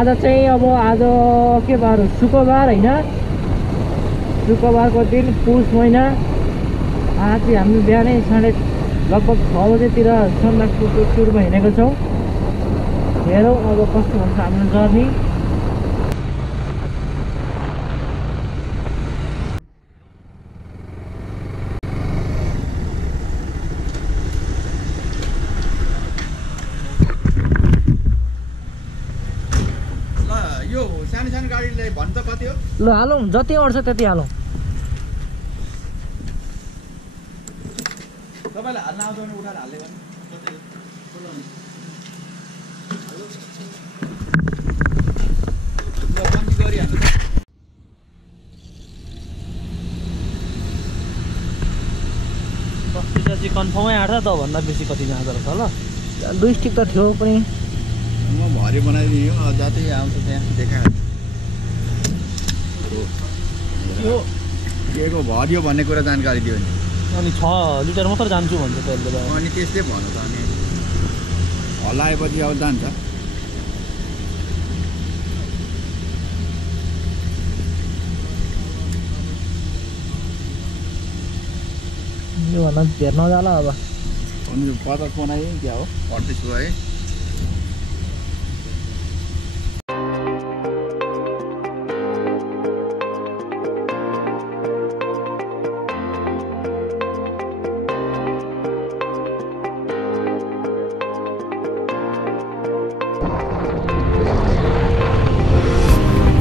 आज चाहिँ अब आज के बार हो शुक्रबार हैन शुक्रबारको दिन पुष महिना आज चाहिँ हामी बिहानै लगभग 6 बजेतिर सन्दकपुरको टुरमा हिँडेको छौँ हेरौँ अब कस्तो हुन्छ हाम्रो जर्नी सानो गाडीलाई भन्छ कति हो ल हालौँ जति अट्छ त्यति हालौँ तपाईलाई हाल्न आउँछ भने उठाएर हाल्दै गर्नु कम्ती गरिहाल्नु बस्तीका चाहिँ कन्फर्मै आँट्छ त भन्दा बेसी कति जाँदो रहेछ ल 2 स्टिक त थियो पनि म भरि बनाइदियो जति आउँछ त्यहाँ देखाइहाल्छु के को भरियो भन्ने कुरा जानकारी दियो नि अनि 6 लिटर मात्र जान्छु भन्छ त्यसले त अनि त्यस्तै भन्नु त अनि हल्लाएपछि अब जान्छ यो भन्दा धेर नजाला अब अनि 50 बनायो क्या हो 38 भयो है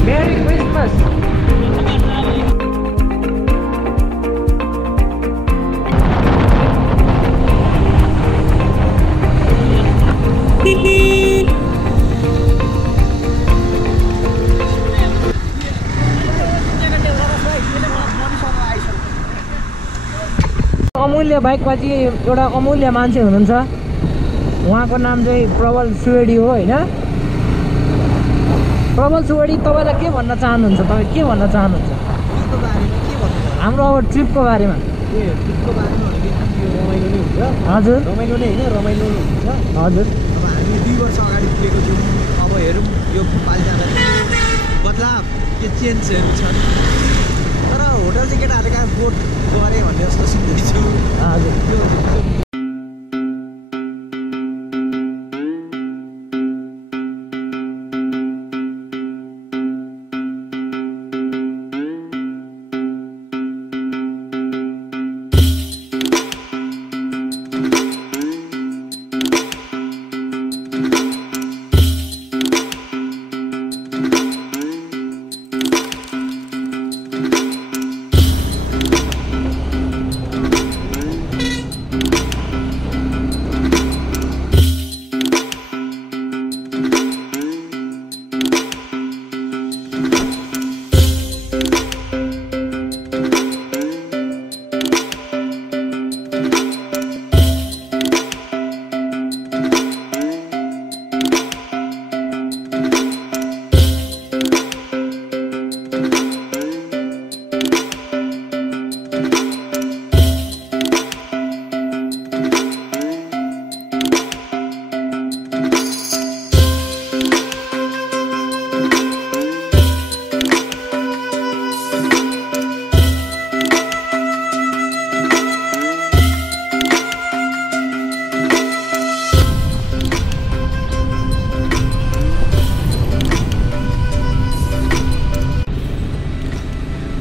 Merry Christmas! अमूल्य बाइकपछि एउटा अमूल्य मान्छे हुनुहुन्छ उहाँको नाम चाहिँ प्रबल सुवेडी हो हैन प्रबल सुवेडी तपाईलाई के भन्न चाहनुहुन्छ तपाई के भन्न चाहनुहुन्छ हाम्रो अब ट्रिपको बारेमा हजुर रमाइलो नै हैन रमाइलो हुन्छ हजुर अब हामी 2 वर्ष अगाडि पुगेको थियौँ अब हेरौँ यो पालि जाँदा बदलाव के चेन्जहरू छन् तर होटल चाहिँ केटाहरूले कहाँ बोट गरे भन्ने जस्तो सुन्दैछु हजुर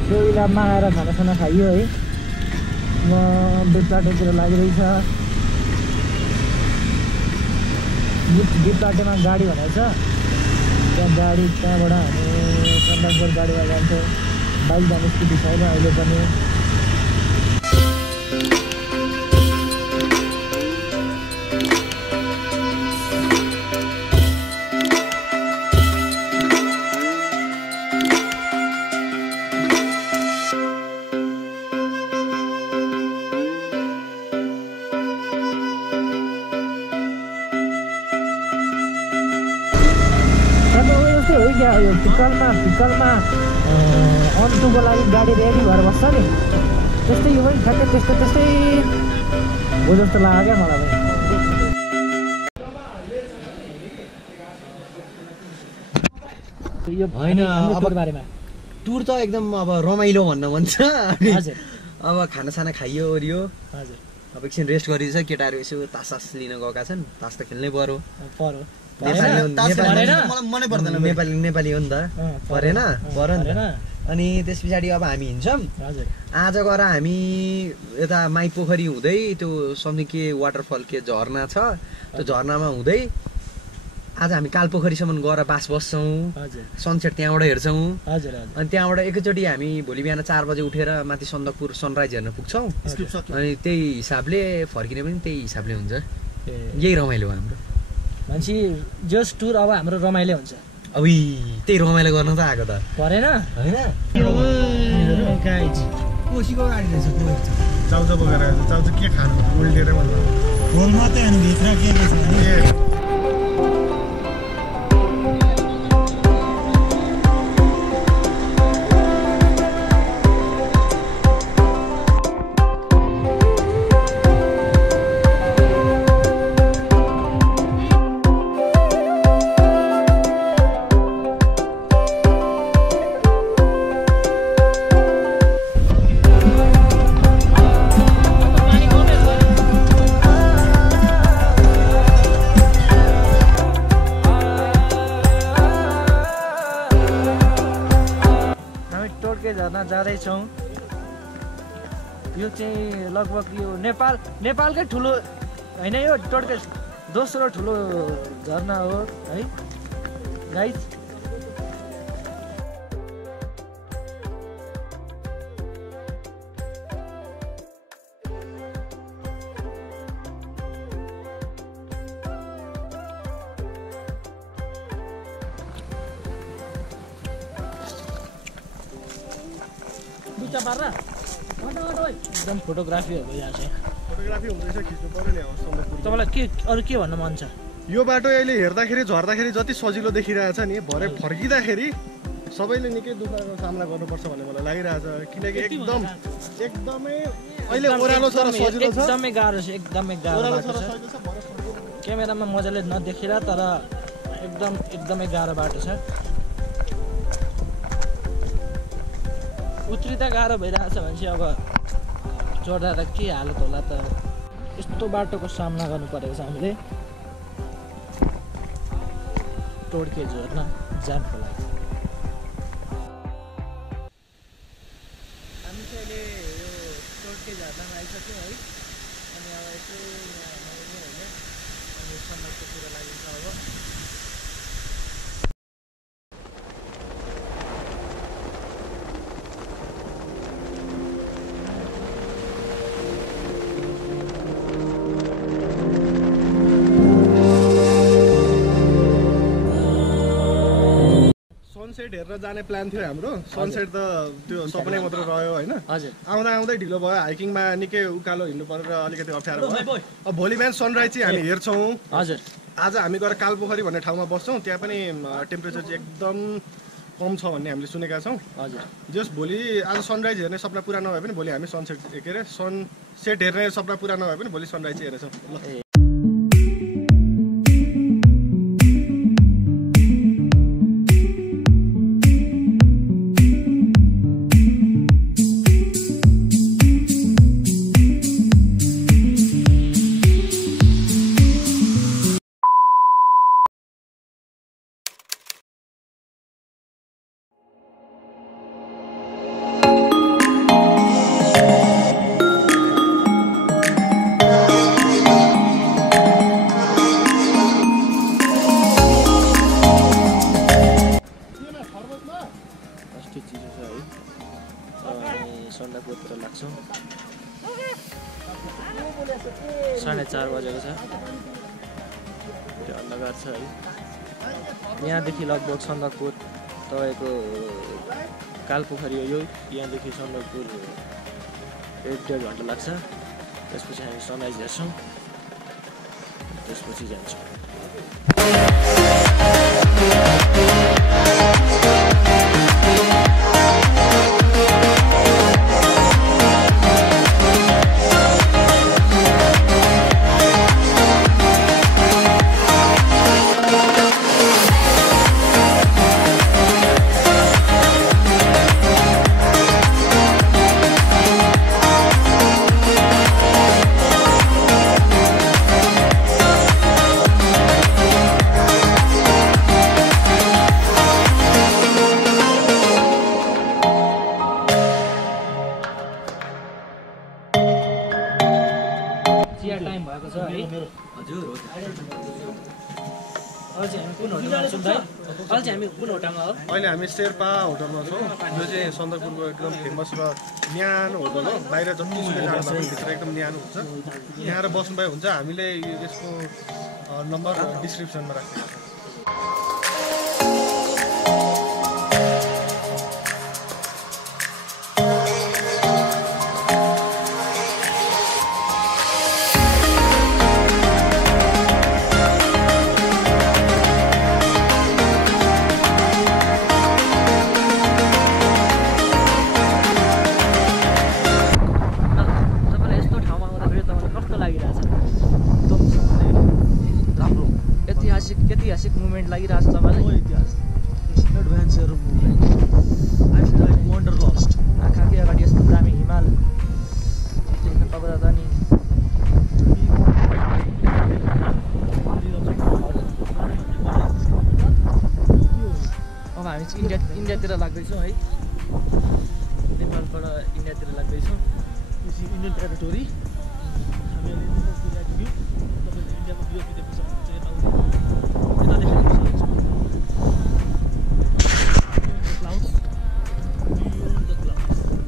क्लबमा आएर खानासाना खाइयो है म बिपलाटेतिर लागिरहेछ बिपलाटेमा गाडी भनेको छ त्यहाँ गाडी त्यहाँबाट हामी सन्दकपुर गाडीमा जान्छौँ बाइक जाने स्थिति छैन अहिले पनि यो फिकलमा अन्तुको लागि गाडी रेडी भएर बस्छ नि त्यस्तै यो पनि ठ्याक्कै त्यस्तै हो जस्तो लाग्यो क्या मलाई पनि यो होइन, अब बारेमा टुर त एकदम अब रमाइलो भन्न मन छ। हजुर अब खानासाना खाइयो ओरियो, हजुर अब एकछिन रेस्ट गरिन्छ। केटाहरू यसो तास लिन गएका छन्, तास त खेल्नै पर्यो। पर्यो नेपाली हो नि त, परेन पऱ्यो नि त। अनि त्यस पछाडि अब हामी हिँड्छौँ। हजुर आज गएर हामी यता माई पोखरी हुँदै त्यो समथिङ के वाटरफल के झरना छ, त्यो झरनामा हुँदै आज हामी कालपोखरीसम्म गएर बास बस्छौँ। हजुर सनसेट त्यहाँबाट हेर्छौँ। हजुर अनि त्यहाँबाट एकैचोटि हामी भोलि बिहान 4 बजे उठेर माथि सन्दकपुर सनराइज हेर्न पुग्छौँ। अनि त्यही हिसाबले फर्किने पनि त्यही हिसाबले हुन्छ। यही रमाइलो हो हाम्रो मान्छे जस टुर। अब हाम्रो रमाइलो हुन्छ। अब त्यही रमाइलो गर्न त आएको त परेन होइन। कोसीको गाडी रहेछ, चाउचाउ बोकेर चाउचाउ के खानु उल्टेर खोल मात्रै होइन, भित्र के रहेछ भने झरना जाँदैछौँ। यो चाहिँ लगभग यो नेपालकै ठुलो होइन, यो टोटकै दोस्रो ठुलो झरना हो है गाइस। एकदम फोटोग्राफीहरू भइरहेको छ। फोटोग्राफी हुँदैछ, खिच्नु पर्यो नि। तपाईँलाई के अरू के भन्न मन छ? यो बाटो अहिले हेर्दाखेरि झर्दाखेरि जति सजिलो देखिरहेछ नि, भरे फर्किँदाखेरि सबैले निकै दुःखको सामना गर्नुपर्छ भन्ने मलाई लागिरहेछ। किनकि एकदमै अहिले ओह्रालो छ र सजिलो छ, एकदमै गाह्रो छ, एकदमै गाह्रो बाटो छ। क्यामेरामा मजाले नदेखिरा, तर एकदमै गाह्रो बाटो छ। उत्रिँदा गाह्रो भइरहेछ भने चाहिँ अब चढ्दा त के हालत होला त। यस्तो बाटोको सामना गर्नु परेको छ हामीले टोड्के झर्ना जानको लागि। हामी चाहिँ अहिले यो टोड्के झर्नामा आइसक्यौँ है। अनि अब यसो होइन, अनि सन्दकपुरतिर लागिन्छ अब। सनसेट हेरेर जाने प्लान थियो हाम्रो। सनसेट त त्यो सपनै मात्र रह्यो होइन। हजुर आउँदै ढिलो भयो। हाइकिङमा निकै उकालो हिँड्नु पर्यो र अलिकति अप्ठ्यारो भयो। अब भोलि बिहान सनराइज चाहिँ हामी हेर्छौँ। हजुर आज हामी गएर कालपोखरी भन्ने ठाउँमा बस्छौँ। त्यहाँ पनि टेम्परेचर चाहिँ एकदम कम छ भन्ने हामीले सुनेका छौँ। हजुर जस भोलि आज सनराइज हेर्ने सपना पुरा नभए पनि भोलि हामी सनसेट के अरे सनसेट हेर्ने सपना पुरा नभए पनि भोलि सनराइज चाहिँ हेर्नेछौँ ल। सन्दकपुरतिर लाग्छौँ। 4:30 बजेको छ। त्यो अन्धकार छ है। यहाँदेखि लगभग सन्दकपुर तपाईँको कालपोखरी हो यो। यहाँदेखि सन्दकपुर 1-1.5 घन्टा लाग्छ। त्यसपछि हामी सनराइज हेर्छौँ, त्यसपछि जान्छौँ। चिया टाइम भएको छ है हजुर हो अहिले चाहिँ हामी कुन होटलमा छौँ भाइ अहिले चाहिँ हामी कुन होटलमा हो अहिले हामी शेर्पा होटलमा छौँ यो चाहिँ सन्दकपुरको एकदम फेमस र न्यानो होटल हो बाहिर जतिसुकै जाँदा पनि भित्र एकदम न्यानो हुन्छ यहाँ आएर बस्नुभयो हुन्छ हामीले यसको नम्बर डिस्क्रिप्सनमा राखेको छ ऐतिहासिक मुभमेन्ट लागिरहेको छ तपाईँलाई इतिहास adventure movement I feel like wanderlust आँखाकै अगाडि यस्तो दामी हिमाल देख्न पाउँदा त नि अब हामी चाहिँ इन्डियातिर लाग्दैछौँ है नेपालबाट इन्डियातिर लाग्दैछौँ इन्डियन टेरिटोरी हामी इन्डियाको भ्यू देख्न सक्नुहुन्छ यता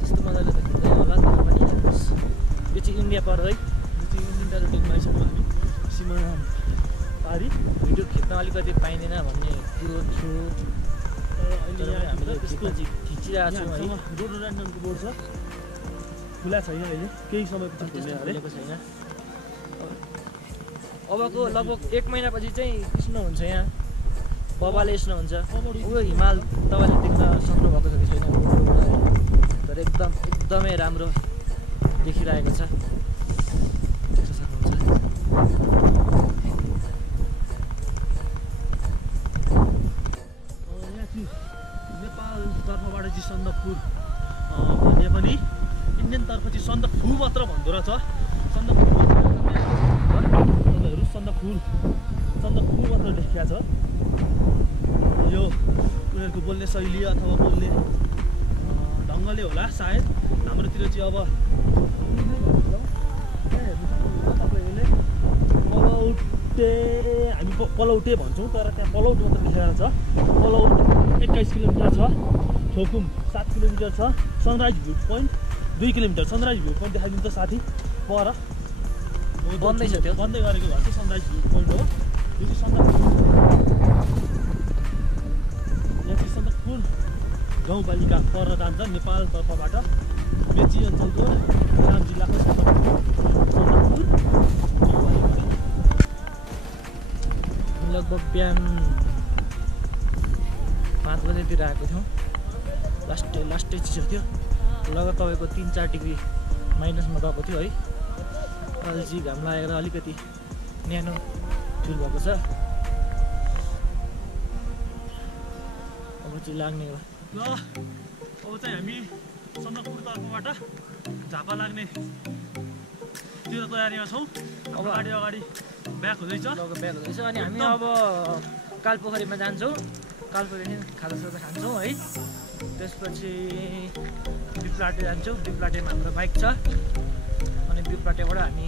त्यस्तो मजाले देखिँदैन होला तर पनि यो चाहिँ इन्डिया पर्छ है यो चाहिँ इन्डियन टेरिटोरीमा आइसक्यौँ हामी सीमा पारी भिडियो खिच्न अलिकति पाइँदैन भन्ने कुरो थियो अहिले यहाँ हामीले त्यस्तो खिचिरहेको छौँ है रोडोडेन्ड्रनको बोर्ड छ खुला छैन अहिले केही समयपछि खुल्ने अरे खोलेको छैन अबको लगभग 1 महिनापछि चाहिँ स्नो हुन्छ यहाँ बबाले स्नो हुन्छ उयो हिमाल तपाईँले देख्न सक्नुभएको छ कि छैन तर एकदमै राम्रो देखिरहेको छ देख्न सक्नुहुन्छ यहाँ चाहिँ नेपाल तर्फबाट चाहिँ सन्दकपुर भने पनि इन्डियन तर्फ चाहिँ सन्दकफू मात्र भन्दो रहेछ सन्दकफू तपाईँहरू सन्दकफू मात्र लेखिया छ यो उनीहरूको बोल्ने शैली अथवा बोल्ने ढङ्गले होला सायद हाम्रोतिर चाहिँ अब तपाईँहरूले पलौटे हामी पलौटे भन्छौँ तर त्यहाँ पलौट मात्र लेखेर छ पलौट 21 किलोमिटर छ थोकुम 7 किलोमिटर छ sunrise view point 2 kilometre sunrise view point देखाइदिनु त साथी पर बन्दैछ त्यो बन्दै गरेको भए चाहिँ सनराइज भ्यू पोइन्ट हो यो चाहिँ सन्दकपुर यहाँ चाहिँ सन्दकपुर गाउँपालिका पर जान्छ नेपाल तर्फबाट मेची अञ्चलको इलाम जिल्लाको सन्दकपुर गाउँपालिका लगभग बिहान 5 बजेतिर आएको थियौँ लास्टै चिसो थियो लगभग तपाईँको 3-4 डिग्री माइनसमा गएको थियो है अहिले चाहिँ घाम लागेर अलिकति न्यानो फिल भएको छ अब चाहिँ लाग्ने हो ल अब चाहिँ हामी सन्दकपुर तर्फबाट झापा लाग्ने त्यो तयारीमा छौँ अब अगाडि ब्याक हुँदैछ लगभग ब्याक हुँदैछ अनि हामी अब कालपोखरीमा जान्छौँ कालपोखरी खाजासाजा खान्छौँ है त्यसपछि बिप्लाटे जान्छौँ बिप्लाटेमा हाम्रो बाइक छ अनि बिप्लाटेबाट हामी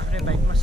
आफ्नै बाइकमा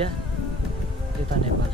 इन्डिया, यता नेपाल।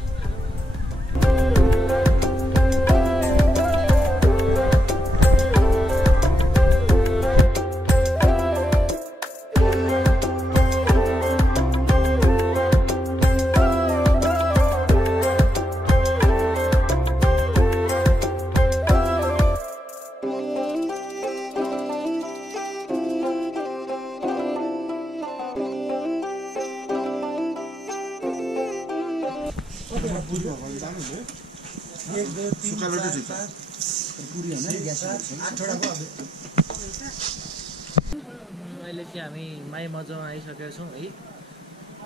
अहिले चाहिँ हामी माई मजामा आइसकेका छौँ है।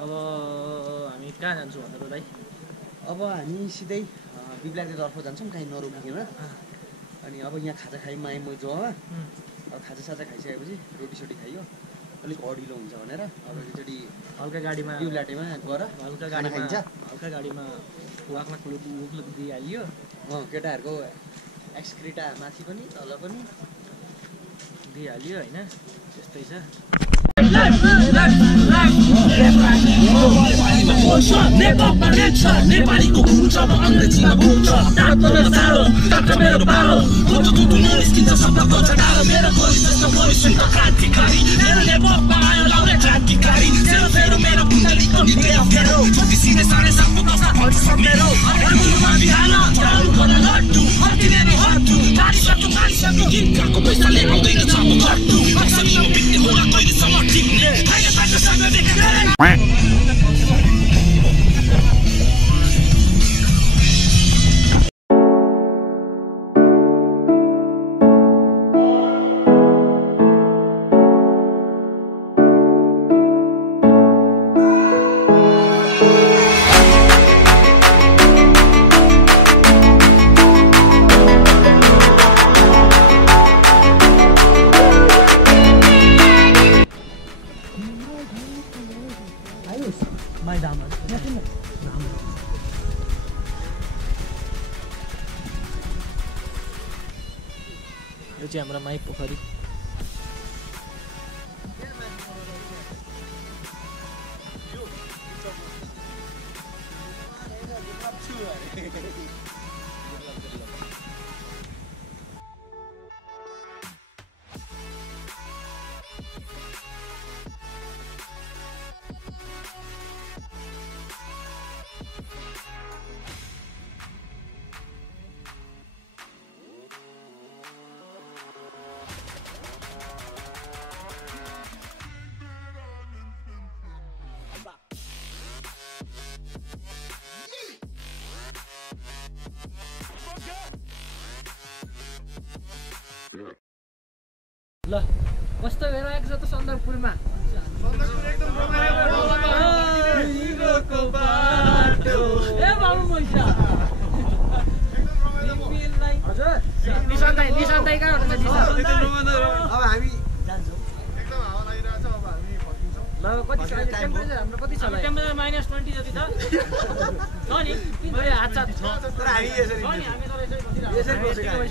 अब हामी कहाँ जान्छौँ भनेर भाइ? अब हामी सिधै बिब्लाटीतर्फ जान्छौँ कहीँ नरोकिकन। अनि अब यहाँ खाजा खाइ माई मजामा अब खाजासाजा खाइसकेपछि रोटीसोटी खाइयो अलिक अडिलो हुन्छ भनेर अब एकचोटि हल्का गाडीमा बिब्लाटीमा गएर हल्का गाडीमा वाकमा उक्लुक दिइहालियो। केटाहरूको एक्सक्रिटा माथि पनि तल पनि दिइहाल्यो होइन, त्यस्तै छ। नेपालीको हुन्छ अङ्ग्रेजीमा बोल्छ तातो मेरो सारो तातो मेरो पारो हुन्छ तुतु निस्किन्छ शब्द बोल्छ डालो मेरो गोली जस्तो गोली सुन्छ क्रान्तिकारी मेरो नेपालमा आयो लाउने क्रान्तिकारी फेरो फेरो मेरो कुण्डलीको निक्ल्यो फेरो छोटी सिधै साढे 7 दशा भन्छ सब मेरो मुलुमा बिहान चालु गर्न लड्डु अति मेरो हट्टु मानिसक्नु गिन्काको पैसाले आउँदैन छ म घट्टु अक्सर बित्ने होला कहिलेसम्म टिक्ने फाइदा फाइदा सँग देखेर यो चाहिँ हाम्रो माई पोखरी। ल कस्तो भएर आएको छ त सन्दकपुरमा? सन्दकपुर एकदम हिरोको बाटो ए बाबु मैसा हजुर निशान्तै कहाँ हुनुहुन्छ? अब हामी जान्छौँ। एकदम हावा लागिरहेछ। अब हामी फर्किन्छौँ। ल कति छ टेम्परेचर हाम्रो कति छ? टेम्परेचर -20 जति छ नि। अहिले हात छ तर हामी यसरी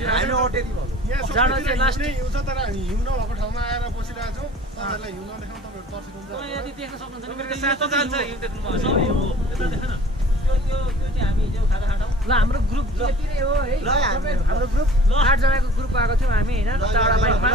हामी अटेरी भयो। जाडो चाहिँ लास्ट हिउँ छ तर हामी हिउँ नभएको ठाउँमा आएर बसिरहेको छौँ। तपाईँहरूलाई हिउँ नदेखाउँ तपाईँहरू तर्सिनुहुन्छ। यदि देख्न सक्नुहुन्छ भने सातो जान्छ हिउँ देख्नु भयो सबै हो। यता देख्न त्यो चाहिँ हामी जो खाजा खाटौँ। ल हाम्रो ग्रुप यति नै हो है। ल हाम्रो ग्रुप 8 जनाको ग्रुप आएको थियौँ हामी हैन, 4वटा बाइकमा।